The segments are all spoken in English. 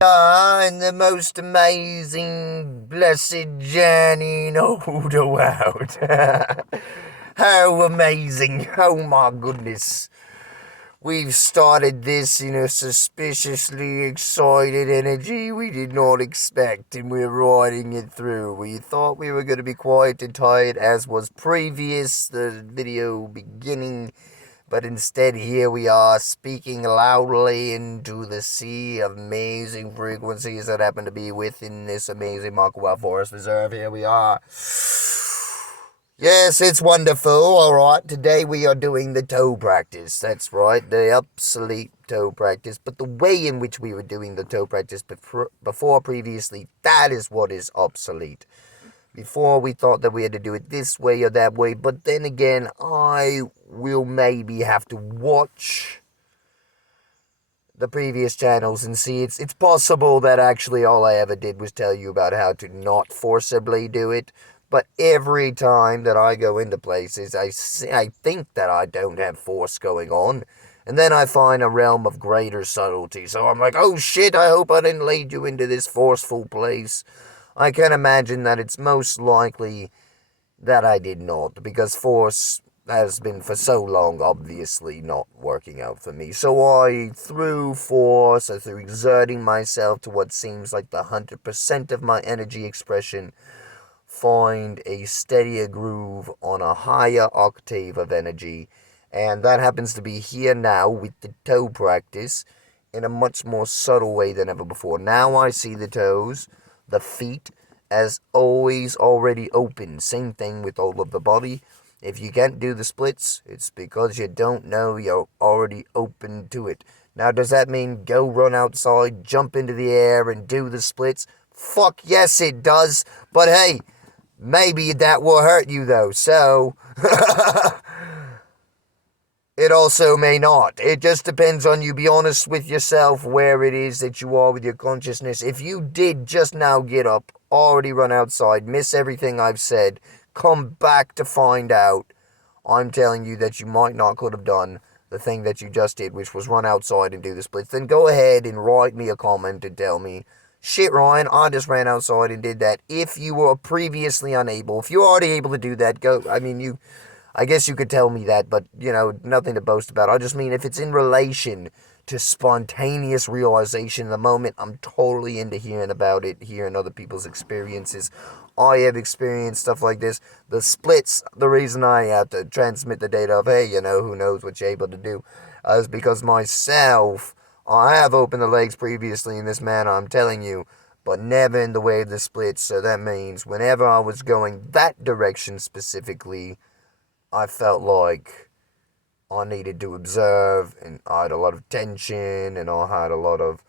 In the most amazing, blessed journey in all the world. How amazing. Oh my goodness. We've started this in a suspiciously excited energy we did not expect, and we're riding it through. We thought we were going to be quiet and tired, as was previous, the video beginning. But instead, here we are speaking loudly into the sea of amazing frequencies that happen to be within this amazing Makawa Forest Reserve. Here we are. Yes, it's wonderful. Alright, today we are doing the toe practice. That's right, the obsolete toe practice. But the way in which we were doing the toe practice before previously, that is what is obsolete. Before we thought that we had to do it this way or that way, but then again, I will maybe have to watch the previous channels and see. It's possible that actually all I ever did was tell you about how to not forcibly do it, but every time that I go into places, I think that I don't have force going on, and then I find a realm of greater subtlety, so I'm like, oh shit, I hope I didn't lead you into this forceful place. I can imagine that it's most likely that I did not, because force has been for so long obviously not working out for me. So I, through force, or through exerting myself to what seems like the 100% of my energy expression, find a steadier groove on a higher octave of energy. And that happens to be here now with the toe practice in a much more subtle way than ever before. Now I see the toes, the feet, as always already open. Same thing with all of the body. If you can't do the splits, it's because you don't know you're already open to it. Now, does that mean go run outside, jump into the air, and do the splits? Fuck yes, it does. But hey, maybe that will hurt you though, so it also may not. It just depends on you. Be honest with yourself where it is that you are with your consciousness. If you did just now get up, already run outside, miss everything I've said, come back to find out, I'm telling you that you might not could have done the thing that you just did, which was run outside and do the splits, then go ahead and write me a comment and tell me, shit, Ryan, I just ran outside and did that. If you were previously unable, if you're already able to do that, go. I guess you could tell me that, but, nothing to boast about. I just mean if it's in relation to spontaneous realization in the moment, I'm totally into hearing about it, hearing other people's experiences. I have experienced stuff like this. The splits, the reason I have to transmit the data of, hey, who knows what you're able to do, is because myself, I have opened the legs previously in this manner, I'm telling you, but never in the way of the splits. So that means whenever I was going that direction specifically, I felt like I needed to observe, and I had a lot of tension, and I had a lot of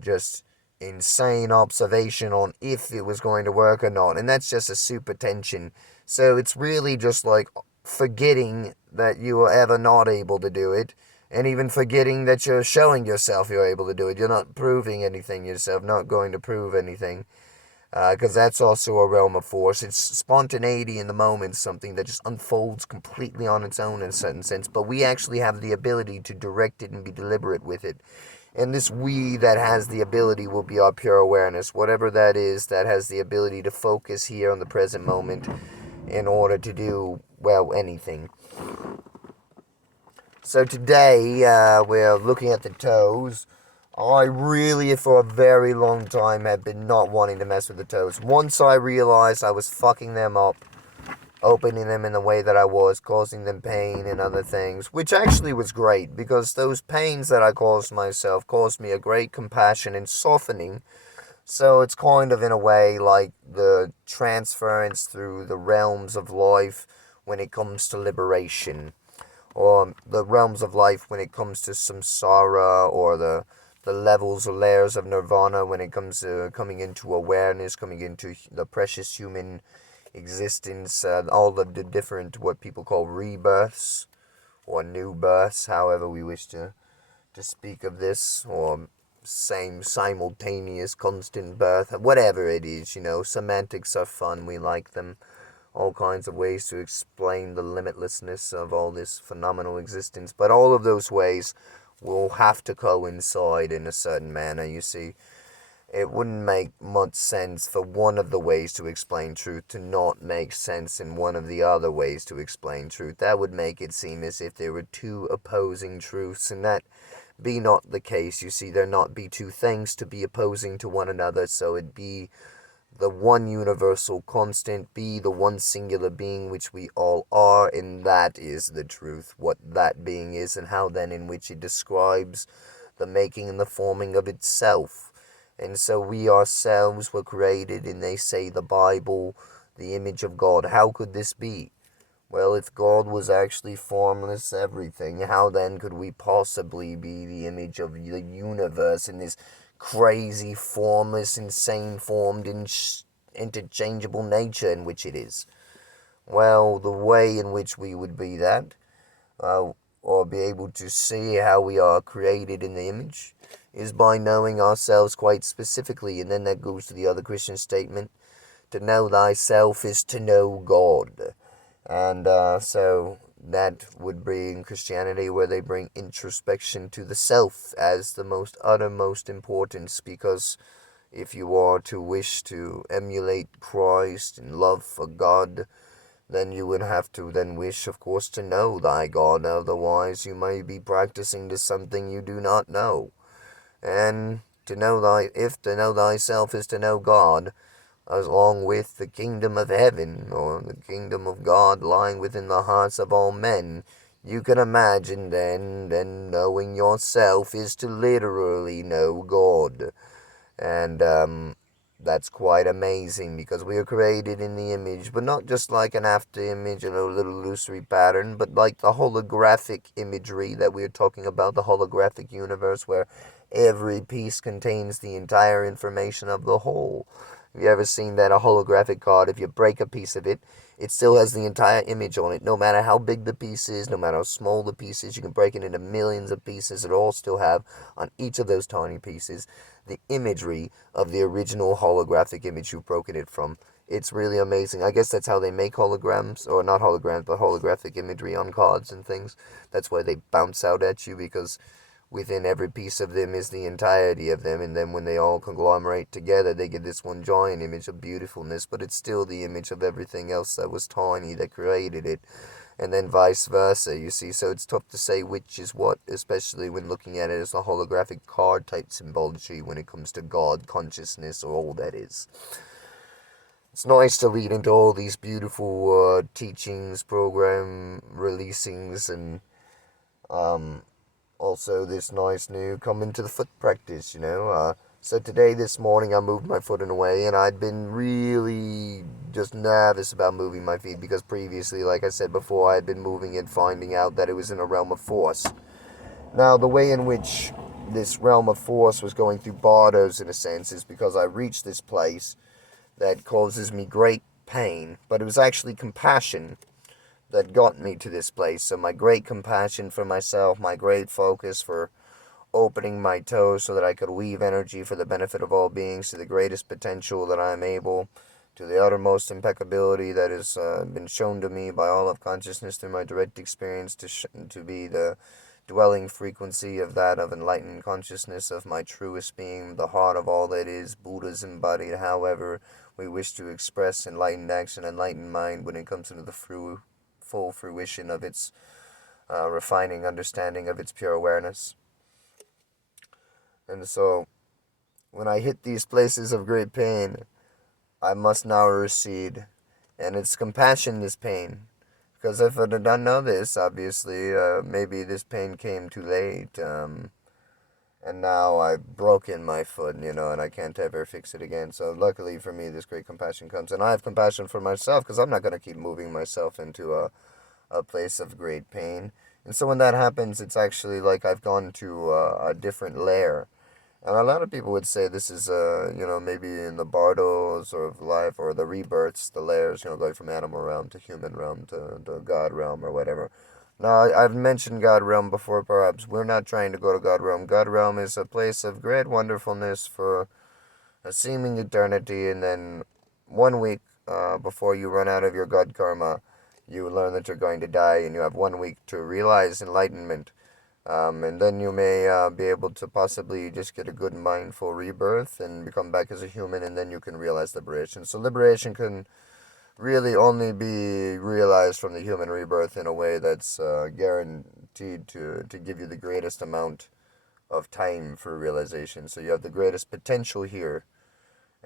just insane observation on if it was going to work or not, and that's just a super tension. So it's really just like forgetting that you were ever not able to do it, and even forgetting that you're showing yourself you're able to do it. You're not proving anything yourself, not going to prove anything, because that's also a realm of force. It's spontaneity in the moment, something that just unfolds completely on its own in a certain sense, but we actually have the ability to direct it and be deliberate with it. And this we that has the ability will be our pure awareness, whatever that is, that has the ability to focus here on the present moment in order to do, well, anything. So today, we're looking at the toes. I really, for a very long time, have been not wanting to mess with the toes. Once I realized I was fucking them up, opening them in the way that I was, causing them pain and other things, which actually was great, because those pains that I caused myself caused me a great compassion and softening. So it's kind of in a way like the transference through the realms of life when it comes to liberation, or the realms of life when it comes to samsara, or the levels or layers of nirvana when it comes to coming into awareness, coming into the precious human existence, all of the different, what people call rebirths, or new births, however we wish to speak of this, or same simultaneous constant birth, whatever it is, semantics are fun, we like them. All kinds of ways to explain the limitlessness of all this phenomenal existence, but all of those ways will have to coincide in a certain manner, you see. it wouldn't make much sense for one of the ways to explain truth to not make sense in one of the other ways to explain truth. That would make it seem as if there were two opposing truths, and that be not the case. You see, there not be two things to be opposing to one another, so it be the one universal constant, be the one singular being which we all are, and that is the truth, what that being is, and how then in which it describes the making and the forming of itself. And so we ourselves were created, and they say the Bible, the image of God. How could this be? Well, if God was actually formless everything, how then could we possibly be the image of the universe in this crazy, formless, insane formed, interchangeable nature in which it is? Well, the way in which we would be that, or be able to see how we are created in the image, is by knowing ourselves quite specifically. And then that goes to the other Christian statement, to know thyself is to know God. And so that would bring Christianity, where they bring introspection to the self as the most uttermost importance, because if you are to wish to emulate Christ and love for God, then you would have to then wish, of course, to know thy God. Otherwise, you may be practicing to something you do not know. And if to know thyself is to know God, along with the kingdom of heaven, or the kingdom of God lying within the hearts of all men, you can imagine then knowing yourself is to literally know God. And that's quite amazing, because we are created in the image, but not just like an after image and a little illusory pattern, but like the holographic imagery that we are talking about, the holographic universe, where every piece contains the entire information of the whole. Have you ever seen that? A holographic card, if you break a piece of it, it still has the entire image on it. No matter how big the piece is, no matter how small the piece is, you can break it into millions of pieces. It all still have, on each of those tiny pieces, the imagery of the original holographic image you've broken it from. It's really amazing. I guess that's how they make holograms, or not holograms, but holographic imagery on cards and things. That's why they bounce out at you, because within every piece of them is the entirety of them, and then when they all conglomerate together, they get this one giant image of beautifulness, but it's still the image of everything else that was tiny that created it, and then vice versa, you see. So it's tough to say which is what, especially when looking at it as a holographic card type symbology when it comes to God, consciousness, or all that is. It's nice to lead into all these beautiful teachings, program releasings, and also this nice new coming to the foot practice, So today, this morning, I moved my foot in a way, and I'd been really just nervous about moving my feet, because previously, like I said before, I had been moving it, finding out that it was in a realm of force. Now, the way in which this realm of force was going through borders, in a sense, is because I reached this place that causes me great pain, but it was actually compassion that got me to this place. So my great compassion for myself, my great focus for opening my toes so that I could weave energy for the benefit of all beings to the greatest potential that I am able, to the uttermost impeccability that has been shown to me by all of consciousness through my direct experience, to be the dwelling frequency of that of enlightened consciousness of my truest being, the heart of all that is, Buddha's embodied, however we wish to express enlightened action, enlightened mind when it comes into the full fruition of its refining understanding of its pure awareness. And so, when I hit these places of great pain, I must now recede. And it's compassion, this pain. Because if I had not known this, obviously, maybe this pain came too late. And now I've broken my foot, and I can't ever fix it again. So luckily for me, this great compassion comes. And I have compassion for myself, because I'm not going to keep moving myself into a place of great pain. And so when that happens, it's actually like I've gone to a different layer. And a lot of people would say this is, maybe in the Bardo sort of life, or the rebirths, the layers, going from animal realm to human realm to God realm or whatever. Now, I've mentioned God realm before, perhaps. We're not trying to go to God realm. God realm is a place of great wonderfulness for a seeming eternity, and then 1 week before you run out of your God karma, you learn that you're going to die, and you have 1 week to realize enlightenment. And then you may be able to possibly just get a good mindful rebirth and become back as a human, and then you can realize liberation. So liberation can really only be realized from the human rebirth in a way that's guaranteed to give you the greatest amount of time for realization. So you have the greatest potential here.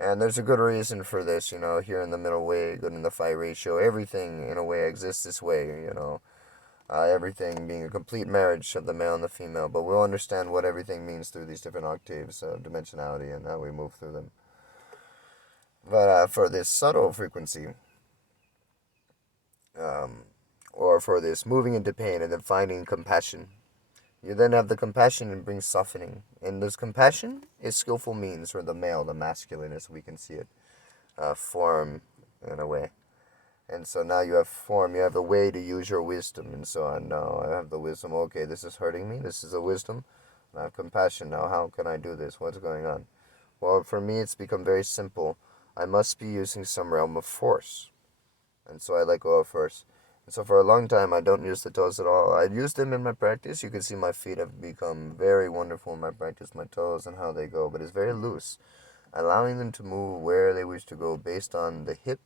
And there's a good reason for this, here in the middle way, good in the phi ratio. Everything, in a way, exists this way. Everything being a complete marriage of the male and the female. But we'll understand what everything means through these different octaves of dimensionality and how we move through them. But for this subtle frequency, or for this moving into pain and then finding compassion, you then have the compassion and brings softening. And this compassion is skillful means, or the male, the masculine, as we can see it, form in a way. And so now you have form, you have the way to use your wisdom, and so on. Now I have the wisdom, okay, this is hurting me, this is a wisdom. And I have compassion now, how can I do this? What's going on? Well, for me, it's become very simple. I must be using some realm of force. And so I let go of force. And so for a long time, I don't use the toes at all. I use them in my practice. You can see my feet have become very wonderful in my practice, my toes and how they go, but it's very loose, allowing them to move where they wish to go based on the hip,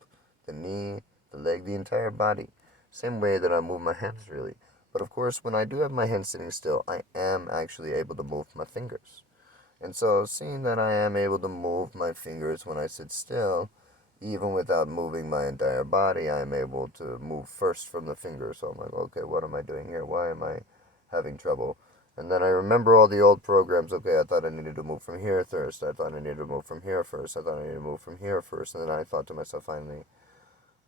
the knee, the leg, the entire body. Same way that I move my hands, really. But of course, when I do have my hands sitting still, I am actually able to move my fingers. And so, seeing that I am able to move my fingers when I sit still, even without moving my entire body, I'm able to move first from the fingers. So I'm like, okay, what am I doing here? Why am I having trouble? And then I remember all the old programs. Okay, I thought I needed to move from here first. I thought I needed to move from here first. I thought I needed to move from here first. And then I thought to myself finally,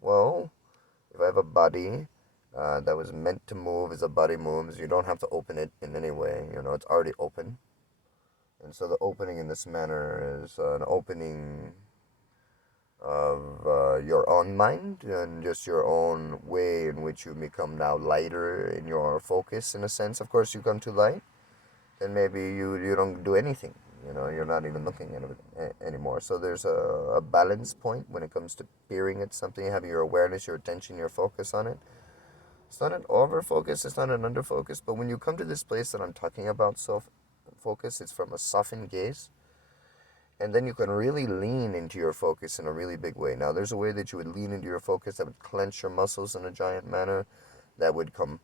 well, if I have a body that was meant to move as a body moves, you don't have to open it in any way. It's already open. And so the opening in this manner is an opening of your own mind and just your own way in which you become now lighter in your focus, in a sense. Of course, you come to light, then maybe you don't do anything. You're not even looking at it anymore. So there's a balance point when it comes to peering at something, having your awareness, your attention, your focus on it. It's not an over focus, it's not an under focus, but when you come to this place that I'm talking about, self focus, it's from a softened gaze. And then you can really lean into your focus in a really big way. Now, there's a way that you would lean into your focus that would clench your muscles in a giant manner, that would come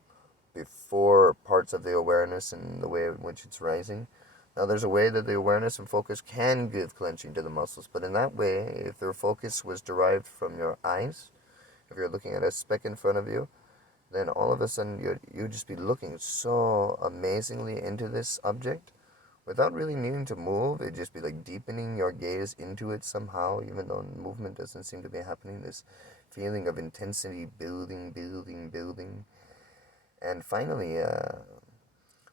before parts of the awareness and the way in which it's rising. Now, there's a way that the awareness and focus can give clenching to the muscles, but in that way, if their focus was derived from your eyes, if you're looking at a speck in front of you, then all of a sudden you'd just be looking so amazingly into this object without really needing to move. It'd just be like deepening your gaze into it somehow, even though movement doesn't seem to be happening. This feeling of intensity building, building, building. And finally,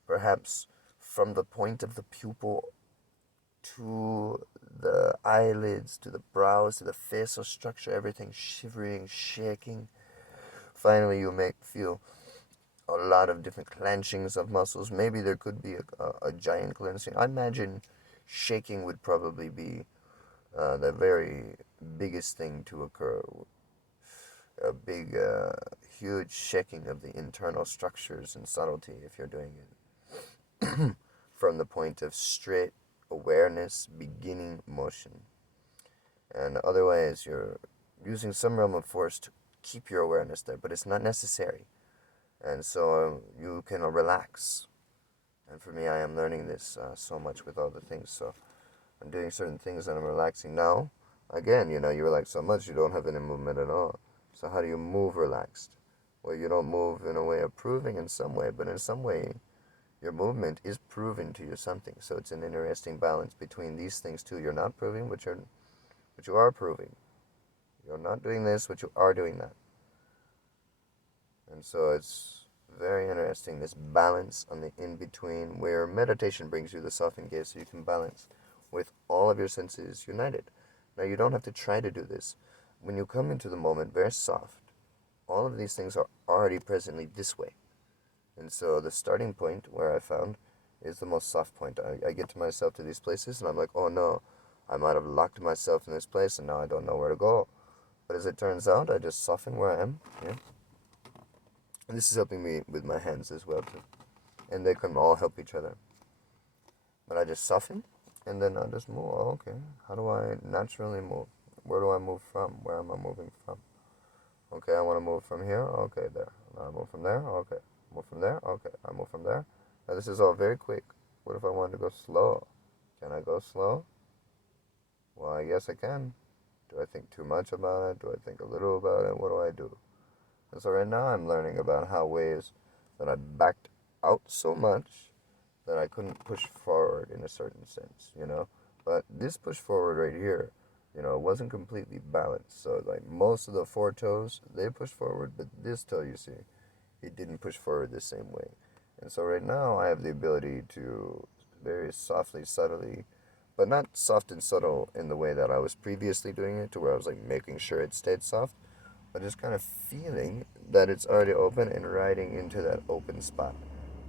perhaps from the point of the pupil to the eyelids, to the brows, to the facial structure, everything shivering, shaking. Finally, you may feel a lot of different clenchings of muscles. Maybe there could be a giant clenching. I imagine shaking would probably be the very biggest thing to occur. A big, huge shaking of the internal structures and subtlety if you're doing it from the point of straight awareness, beginning motion. And otherwise, you're using some realm of force to keep your awareness there, but it's not necessary. And so you can relax. And for me, I am learning this so much with all the things. So I'm doing certain things and I'm relaxing. Now, again, you relax so much, you don't have any movement at all. So how do you move relaxed? Well, you don't move in a way of proving in some way, but in some way, your movement is proving to you something. So it's an interesting balance between these things too. You're not proving, but you are proving. You're not doing this, but you are doing that. And so it's very interesting, this balance on the in-between, where meditation brings you the softened gaze so you can balance with all of your senses united. Now, you don't have to try to do this. When you come into the moment, very soft, all of these things are already presently this way. And so the starting point, where I found, is the most soft point. I get to myself to these places, and I'm like, oh no, I might have locked myself in this place, and now I don't know where to go. But as it turns out, I just soften where I am. Yeah. And this is helping me with my hands as well, too. and they can all help each other. But I just soften, and then I just move. Oh, okay, how do I naturally move? Where do I move from? Where am I moving from? Okay, I want to move from here. Okay, there. I move from there. Okay, move from there. Okay, I move from there. Now this is all very quick. What if I wanted to go slow? Can I go slow? Well, I guess I can. Do I think too much about it? Do I think a little about it? What do I do? And so right now I'm learning about how ways that I backed out so much that I couldn't push forward in a certain sense, But this push forward right here, it wasn't completely balanced. So like most of the four toes, they push forward, but this toe, you see, it didn't push forward the same way. And so right now I have the ability to very softly, subtly, but not soft and subtle in the way that I was previously doing it, to where I was like making sure it stayed soft, but just kind of feeling that it's already open and riding into that open spot.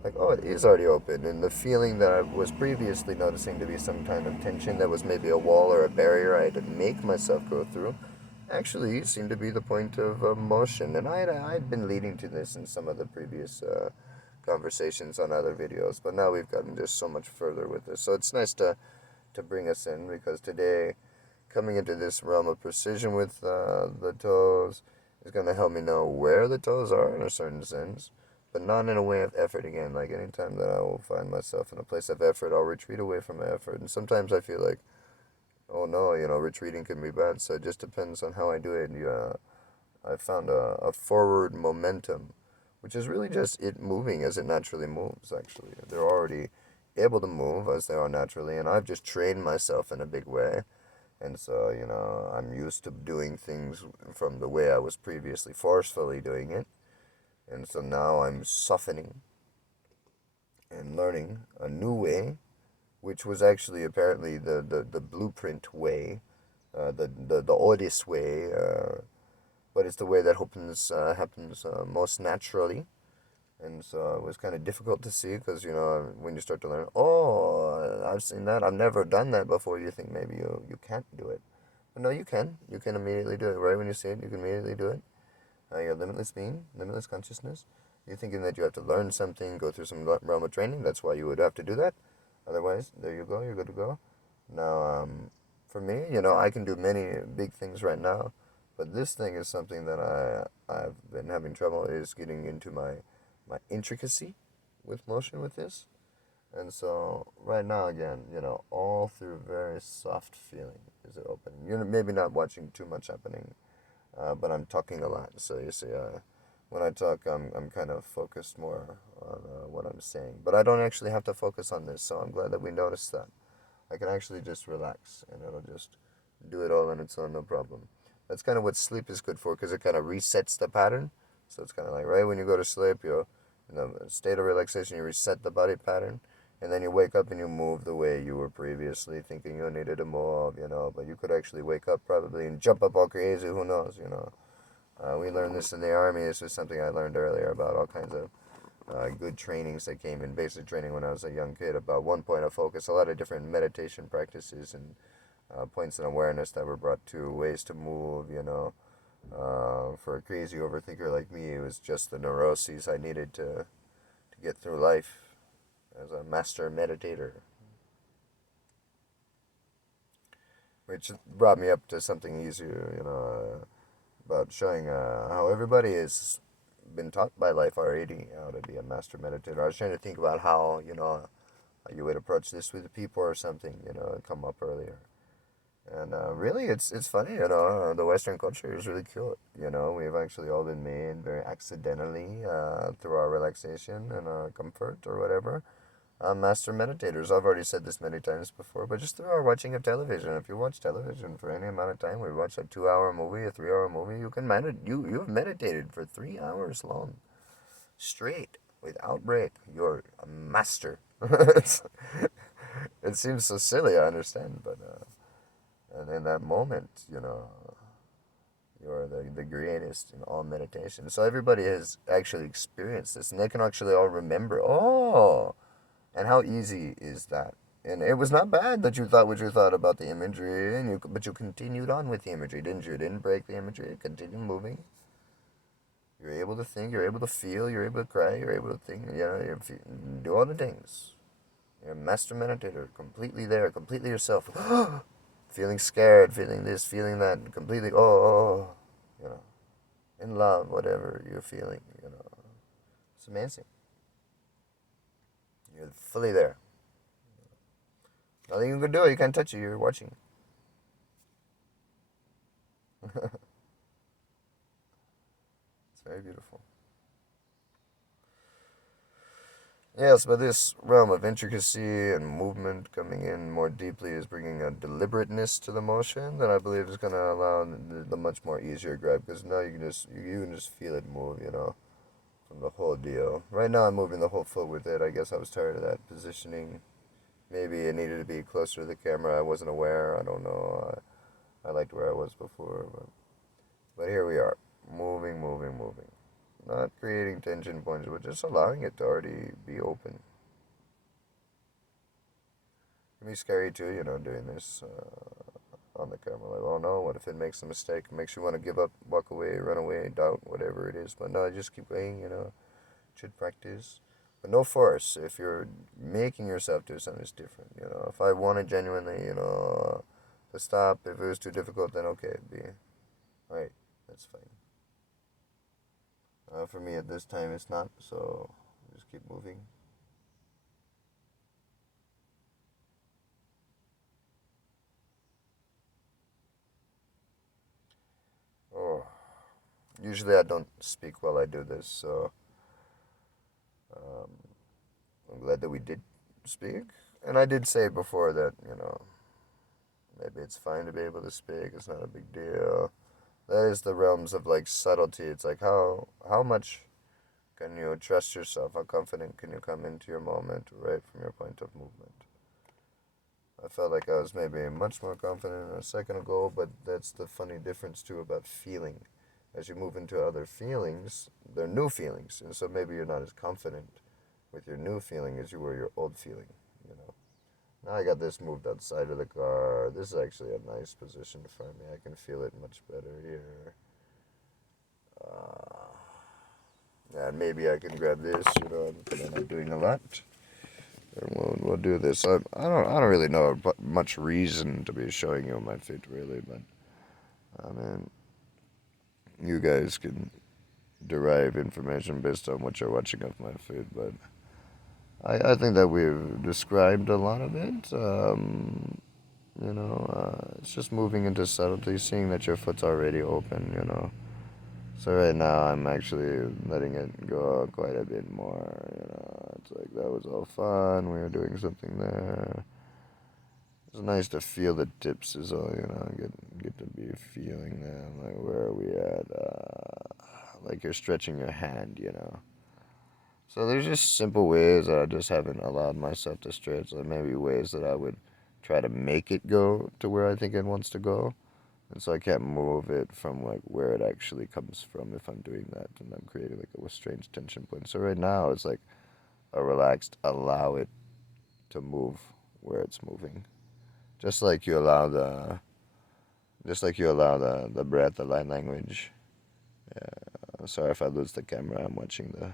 Like, oh, it is already open, and the feeling that I was previously noticing to be some kind of tension that was maybe a wall or a barrier I had to make myself go through actually seemed to be the point of motion. And I'd been leading to this in some of the previous conversations on other videos, but now we've gotten just so much further with this. So it's nice to bring us in, because today, coming into this realm of precision with the toes is going to help me know where the toes are in a certain sense, but not in a way of effort again. Like anytime that I will find myself in a place of effort, I'll retreat away from effort. And sometimes I feel like, oh no, retreating can be bad. So it just depends on how I do it. I found a forward momentum, which is really just it moving as it naturally moves, actually. They're already able to move as they are naturally, and I've just trained myself in a big way. And so, I'm used to doing things from the way I was previously forcefully doing it. And so now I'm softening and learning a new way, which was actually apparently the blueprint way, the oldest way, but it's the way that happens most naturally. And so it was kind of difficult to see, because, when you start to learn, oh, I've seen that, I've never done that before, you think maybe you can't do it. But no, you can. You can immediately do it. Right when you see it, you can immediately do it. Your limitless being, limitless consciousness. You're thinking that you have to learn something, go through some realm of training. That's why you would have to do that. Otherwise, there you go. You're good to go. Now, for me, I can do many big things right now, but this thing is something that I've been having trouble is getting into my intricacy with motion with this. And so right now, again, all through very soft feeling is it opening. You're maybe not watching too much happening, but I'm talking a lot. So you see, when I talk, I'm kind of focused more on what I'm saying. But I don't actually have to focus on this, so I'm glad that we noticed that. I can actually just relax, and it'll just do it all on its own, no problem. That's kind of what sleep is good for, because it kind of resets the pattern. So it's kind of like right when you go to sleep, you're in a state of relaxation, you reset the body pattern, and then you wake up and you move the way you were previously thinking you needed to move, but you could actually wake up probably and jump up all crazy, who knows, We learned this in the Army. This was something I learned earlier about all kinds of good trainings that came in basic training when I was a young kid about one point of focus, a lot of different meditation practices and points of awareness that were brought to ways to move, for a crazy overthinker like me, it was just the neuroses I needed to get through life as a master meditator. Which brought me up to something easier, about showing how everybody has been taught by life already how to be a master meditator. I was trying to think about how, how you would approach this with people or something, come up earlier. And really, it's funny, the Western culture is really cute. We've actually all been made very accidentally through our relaxation and our comfort or whatever. Master meditators. I've already said this many times before, but just through our watching of television. If you watch television for any amount of time, we watch a 2-hour movie, a 3-hour movie, you can you've meditated for 3 hours long, straight, without break. You're a master. It seems so silly, I understand, but and in that moment, you're the greatest in all meditation. So everybody has actually experienced this, and they can actually all remember, oh, and how easy is that? And it was not bad that you thought what you thought about the imagery, but you continued on with the imagery, didn't you? You didn't break the imagery, you continued moving. You're able to think, you're able to feel, you're able to cry, you're able to think, do all the things. You're a master meditator, completely there, completely yourself. Feeling scared, feeling this, feeling that, completely, you know, in love, whatever you're feeling, It's amazing. You're fully there. Nothing you can do, you can't touch it, you're watching. It's very beautiful. Yes, but this realm of intricacy and movement coming in more deeply is bringing a deliberateness to the motion that I believe is going to allow the much more easier grab, because now you can just feel it move, from the whole deal. Right now I'm moving the whole foot with it. I guess I was tired of that positioning. Maybe it needed to be closer to the camera. I wasn't aware. I don't know. I liked where I was before, but here we are, moving, moving, moving. Not creating tension points, but just allowing it to already be open. It can be scary too, doing this on the camera. Like, oh no, what if it makes a mistake? It makes you want to give up, walk away, run away, doubt, whatever it is. But no, just keep going, should practice. But no force. If you're making yourself do something, it's different. If I wanted genuinely, to stop, if it was too difficult, then okay, alright, that's fine. For me at this time, it's not, so just keep moving. Oh, usually I don't speak while I do this, so um, I'm glad that we did speak. And I did say before that, maybe it's fine to be able to speak. It's not a big deal. That is the realms of like subtlety. It's like how much can you trust yourself? How confident can you come into your moment right from your point of movement? I felt like I was maybe much more confident a second ago, but that's the funny difference too about feeling. As you move into other feelings, they're new feelings, and so maybe you're not as confident with your new feeling as you were your old feeling. You know. Now I got this moved outside of the car. This is actually a nice position for me. I can feel it much better here. Uh, and maybe I can grab this. I'm not doing a lot. And we'll do this. I don't really know much reason to be showing you my feet really, but I mean, you guys can derive information based on what you're watching of my feet. But I think that we've described a lot of it. It's just moving into subtlety, seeing that your foot's already open. So right now I'm actually letting it go quite a bit more. It's like that was all fun. We were doing something there. It's nice to feel the tips is all. Get to be feeling them. Like where are we at? Like you're stretching your hand. So there's just simple ways that I just haven't allowed myself to stretch. Like maybe ways that I would try to make it go to where I think it wants to go. And so I can't move it from like where it actually comes from if I'm doing that, and I'm creating like a strange tension point. So right now it's like a relaxed allow it to move where it's moving. Just like you allow the breath, the light language. Yeah. Sorry if I lose the camera. I'm watching the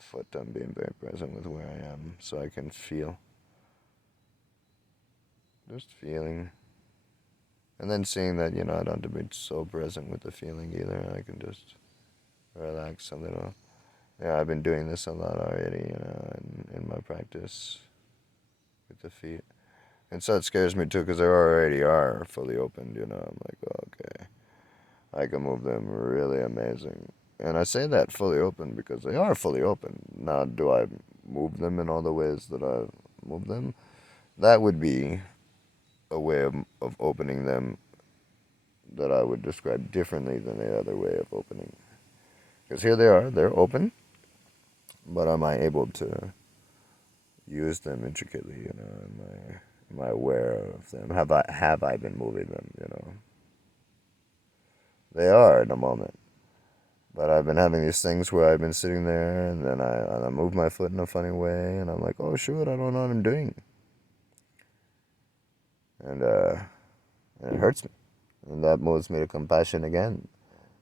foot. I'm being very present with where I am so I can feel. Just feeling. And then seeing that, I don't have to be so present with the feeling either. I can just relax a little. Yeah, I've been doing this a lot already, in my practice with the feet. And so it scares me too because they already are fully opened. I'm like, oh, okay, I can move them really amazing. And I say that fully open because they are fully open. Now, do I move them in all the ways that I've moved them? That would be a way of opening them that I would describe differently than the other way of opening. Because here they are, they're open, but am I able to use them intricately? Am I aware of them? Have I been moving them? They are in a moment. But I've been having these things where I've been sitting there and then I move my foot in a funny way and I'm like, oh shoot, I don't know what I'm doing. And it hurts me. And that moves me to compassion again.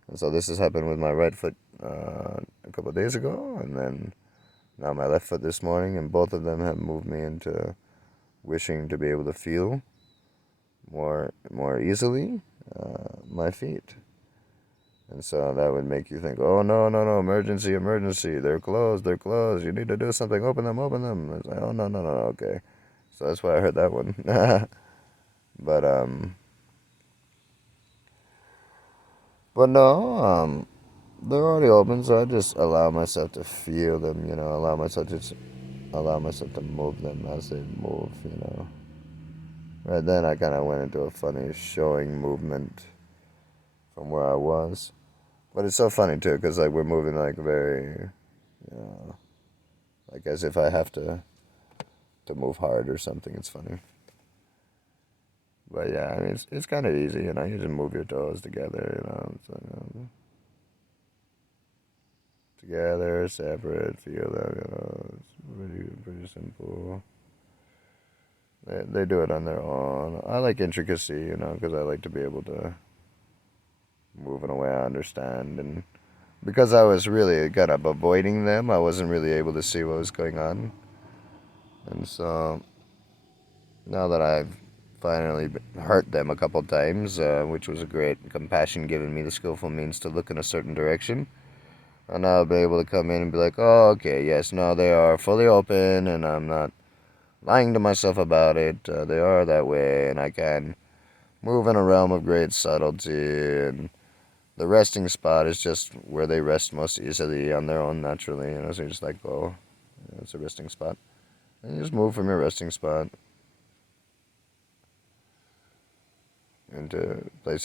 And so this has happened with my right foot a couple of days ago, and then now my left foot this morning, and both of them have moved me into wishing to be able to feel more easily my feet. And so that would make you think, oh, no, no, no, emergency, emergency. They're closed, they're closed. You need to do something. Open them, open them. It's like, oh, no, no, no, no, okay. So that's why I heard that one. But, but no, they're already open, so I just allow myself to feel them, allow myself to move them as they move. Right then, I kind of went into a funny showing movement from where I was. But it's so funny too, because like we're moving like very, like as if I have to move hard or something. It's funny. But yeah, I mean it's kind of easy, You just move your toes together, It's like, together, separate, feel them. It's pretty simple. They do it on their own. I like intricacy, because I like to be able to move in a way I understand, and because I was really kind of avoiding them, I wasn't really able to see what was going on. And so now that I've finally hurt them a couple times, which was a great compassion giving me the skillful means to look in a certain direction, and I'll be able to come in and be like, oh, okay, yes, no, they are fully open, and I'm not lying to myself about it. They are that way, and I can move in a realm of great subtlety, and the resting spot is just where they rest most easily on their own naturally, so you just like, oh, it's a resting spot. And you just move from your resting spot into places